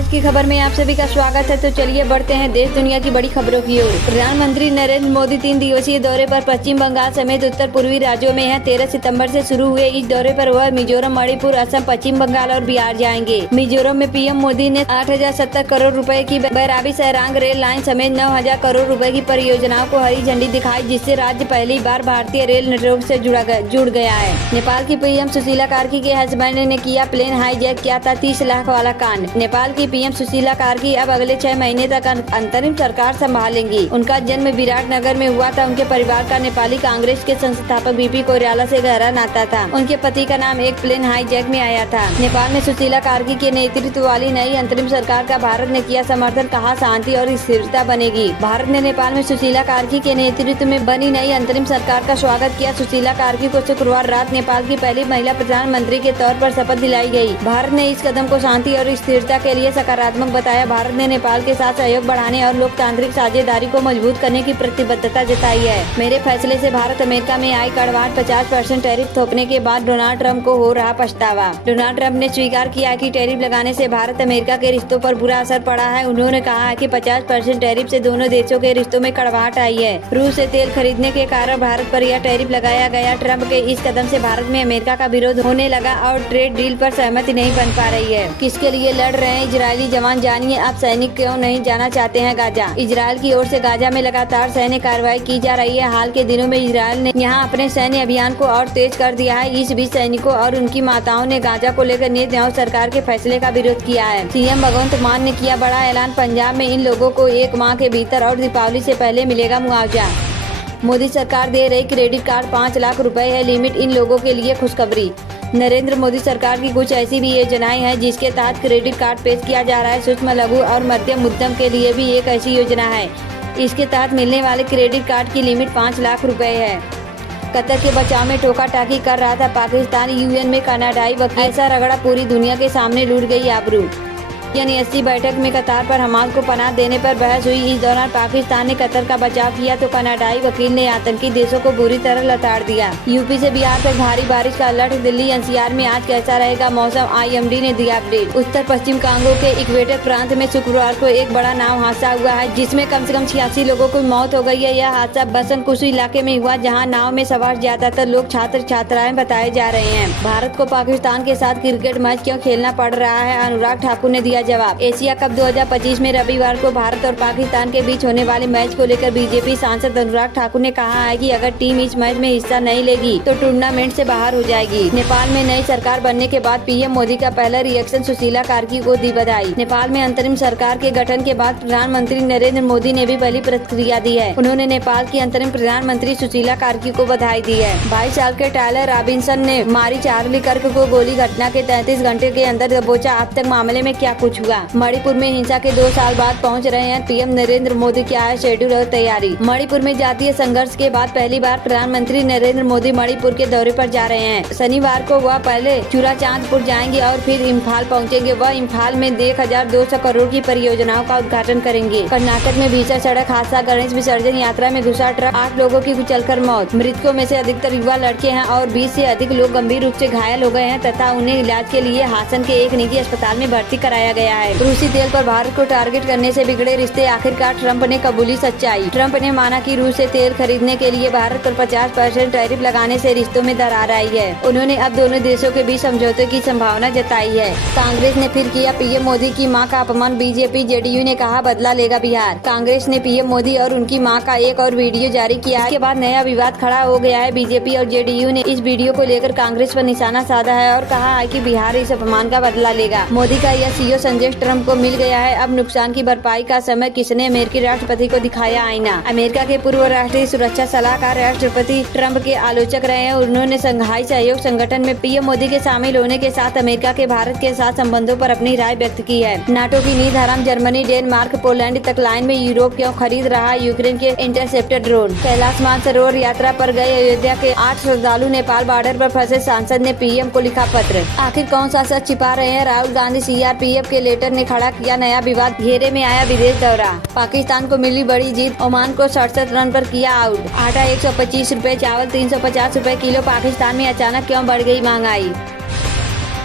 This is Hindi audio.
आज की खबर में आप सभी का स्वागत है। तो चलिए बढ़ते हैं देश दुनिया की बड़ी खबरों की ओर। प्रधानमंत्री नरेंद्र मोदी 3 दिवसीय दौरे पर पश्चिम बंगाल समेत उत्तर पूर्वी राज्यों में हैं। 13 सितंबर से शुरू हुए इस दौरे पर वह मिजोरम, मणिपुर, असम, पश्चिम बंगाल और बिहार जाएंगे। मिजोरम में पीएम मोदी ने 8070 करोड़ रुपए की बैराबी सरांग रेल लाइन समेत 9000 करोड़ रुपए की परियोजनाओं को हरी झंडी दिखाई, जिससे राज्य पहली बार भारतीय रेल नेटवर्क से जुड़ गया है। नेपाल की पीएम सुशीला कार्की के हस्बैंड ने किया प्लेन हाईजैक, किया था 30 लाख वाला कांड। नेपाल की पीएम सुशीला कार्की अब अगले 6 महीने तक अंतरिम सरकार संभालेंगी। उनका जन्म विराटनगर में हुआ था। उनके परिवार का नेपाली कांग्रेस के संस्थापक बीपी कोइराला से गहरा नाता था। उनके पति का नाम एक प्लेन हाईजैक में आया था। नेपाल में सुशीला कार्की के नेतृत्व वाली नई अंतरिम सरकार का भारत ने किया समर्थन, कहा शांति और स्थिरता बनेगी। भारत ने नेपाल में सुशीला कार्की के नेतृत्व में बनी नई अंतरिम सरकार का स्वागत किया। सुशीला कार्की को शुक्रवार रात नेपाल की पहली महिला प्रधानमंत्री के तौर पर शपथ दिलाई गई। भारत ने इस कदम को शांति और स्थिरता के लिए सकारात्मक बताया। भारत ने नेपाल के साथ सहयोग बढ़ाने और लोकतांत्रिक साझेदारी को मजबूत करने की प्रतिबद्धता जताई है। मेरे फैसले से भारत अमेरिका में आई कड़वाहट, 50% टैरिफ थोपने के बाद डोनाल्ड ट्रंप को हो रहा पछतावा। डोनाल्ड ट्रंप ने स्वीकार किया कि टैरिफ लगाने से भारत अमेरिका के रिश्तों पर बुरा असर पड़ा है। उन्होंने कहा है कि 50% टैरिफ से दोनों देशों के रिश्तों में कड़वाहट आई है। रूस से तेल खरीदने के कारण भारत पर यह टैरिफ लगाया गया। ट्रंप के इस कदम से भारत में अमेरिका का विरोध होने लगा और ट्रेड डील पर सहमति नहीं बन पा रही है। किसके लिए लड़ रहे हैं इजरायली जवान, जानिए आप सैनिक क्यों नहीं जाना चाहते हैं गाजा। इजरायल की ओर से गाजा में लगातार सैन्य कार्रवाई की जा रही है। हाल के दिनों में इजरायल ने यहां अपने सैन्य अभियान को और तेज कर दिया है। इस बीच सैनिकों और उनकी माताओं ने गाजा को लेकर नेतन्याहू सरकार के फैसले का विरोध किया है। सीएम भगवंत मान ने किया बड़ा ऐलान, पंजाब में इन लोगों को 1 माह के भीतर और दीपावली से पहले मिलेगा मुआवजा। मोदी सरकार दे रही क्रेडिट कार्ड 5 लाख रुपए है लिमिट, इन लोगों के लिए खुशखबरी। नरेंद्र मोदी सरकार की कुछ ऐसी भी योजनाएं हैं जिसके तहत क्रेडिट कार्ड पेश किया जा रहा है। सूक्ष्म, लघु और मध्यम उद्यम के लिए भी एक ऐसी योजना है। इसके तहत मिलने वाले क्रेडिट कार्ड की लिमिट 5 लाख रुपए है। कतर के बचाव में टोका टाकी कर रहा था पाकिस्तान, यूएन में कनाडाई वकील, ऐसा रगड़ा पूरी दुनिया के सामने लूट गई आबरू। UNSC बैठक में कतार पर हमास को पनाह देने पर बहस हुई। इस दौरान पाकिस्तान ने कतर का बचाव किया तो कनाडाई वकील ने आतंकी देशों को बुरी तरह लताड़ दिया। यूपी से बिहार तक भारी बारिश का अलर्ट। दिल्ली NCR में आज कैसा रहेगा मौसम, IMD ने दिया अपडेट। उत्तर पश्चिम कांगो के इक्वेटर प्रांत में शुक्रवार को एक बड़ा नाव हादसा हुआ है, जिसमें कम से कम 86 लोगों की मौत हो गई है। यह हादसा बसनकुसु इलाके में हुआ, जहाँ नाव में सवार ज्यादातर लोग छात्र छात्राएं बताए जा रहे हैं। भारत को पाकिस्तान के साथ क्रिकेट मैच क्यों खेलना पड़ रहा है, अनुराग ठाकुर ने दिया जवाब। एशिया कप 2025 में रविवार को भारत और पाकिस्तान के बीच होने वाले मैच को लेकर बीजेपी सांसद अनुराग ठाकुर ने कहा है कि अगर टीम इस मैच में हिस्सा नहीं लेगी तो टूर्नामेंट से बाहर हो जाएगी। नेपाल में नई सरकार बनने के बाद पीएम मोदी का पहला रिएक्शन, सुशीला कार्की को दी बधाई। नेपाल में अंतरिम सरकार के गठन के बाद प्रधानमंत्री नरेंद्र मोदी ने भी पहली प्रतिक्रिया दी है। उन्होंने नेपाल की अंतरिम प्रधानमंत्री सुशीला कार्की को बधाई दी है। 22 साल के टायलर रॉबिन्सन ने मारी चार्ली कर्क को गोली, घटना के 33 घंटे के अंदर दबोचा। अब तक मामले में क्या कुछ हुआ। मणिपुर में हिंसा के 2 साल बाद पहुंच रहे हैं पीएम नरेंद्र मोदी, क्या है शेड्यूल और तैयारी। मणिपुर में जातीय संघर्ष के बाद पहली बार प्रधानमंत्री नरेंद्र मोदी मणिपुर के दौरे पर जा रहे हैं। शनिवार को वह पहले चूड़ाचांदपुर जाएंगे और फिर इम्फाल पहुंचेंगे। वह इम्फाल में 1200 करोड़ की परियोजनाओं का उद्घाटन करेंगे। कर्नाटक में भीषण सड़क हादसा, गणेश विसर्जन यात्रा में घुसा ट्रक, 8 लोगों की कुचलकर मौत। मृतकों में से अधिकतर युवा लड़के हैं और 20 से अधिक लोग गंभीर रूप से घायल हो गए हैं तथा उन्हें इलाज के लिए हासन के एक निजी अस्पताल में भर्ती कराया गया है। रूसी तेल पर भारत को टारगेट करने से बिगड़े रिश्ते, आखिरकार ट्रंप ने कबूली सच्चाई। ट्रंप ने माना कि रूस से तेल खरीदने के लिए भारत पर 50% टैरिफ लगाने से रिश्तों में दरार आई है। उन्होंने अब दोनों देशों के बीच समझौते की संभावना जताई है। कांग्रेस ने फिर किया पीएम मोदी की मां का अपमान, बीजेपी जेडीयू ने कहा बदला लेगा बिहार। कांग्रेस ने पीएम मोदी और उनकी मां का एक और वीडियो जारी किया। इसके बाद नया विवाद खड़ा हो गया है। बीजेपी और जेडीयू ने इस वीडियो को लेकर कांग्रेस पर निशाना साधा है और कहा है कि बिहार इस अपमान का बदला लेगा। मोदी का यह सीओ संदेश ट्रंप को मिल गया है। अब नुकसान की भरपाई का समय, किसने अमेरिकी राष्ट्रपति को दिखाया आईना। अमेरिका के पूर्व राष्ट्रीय सुरक्षा सलाहकार राष्ट्रपति ट्रंप के आलोचक रहे हैं। उन्होंने संघाई सहयोग संगठन में पीएम मोदी के शामिल होने के साथ अमेरिका के भारत के साथ संबंधों पर अपनी राय व्यक्त की है। नाटो की नींद हराम जर्मनी, डेनमार्क, पोलैंड तक लाइन में यूरोप क्यों खरीद रहा है यूक्रेन के इंटरसेप्टर ड्रोन। कैलाश मानसरोवर यात्रा पर गए अयोध्या के 8 श्रद्धालु नेपाल बॉर्डर पर फंसे, सांसद ने पीएम को लिखा पत्र। आखिर कौन सा सच छिपा रहे हैं राहुल गांधी। CRPF के लेटर ने खड़ा किया नया विवाद, घेरे में आया विदेश दौरा। पाकिस्तान को मिली बड़ी जीत, ओमान को 67 रन पर किया आउट। आटा 125 रुपए, चावल 350 रुपए किलो। पाकिस्तान में अचानक क्यों बढ़ गई महंगाई।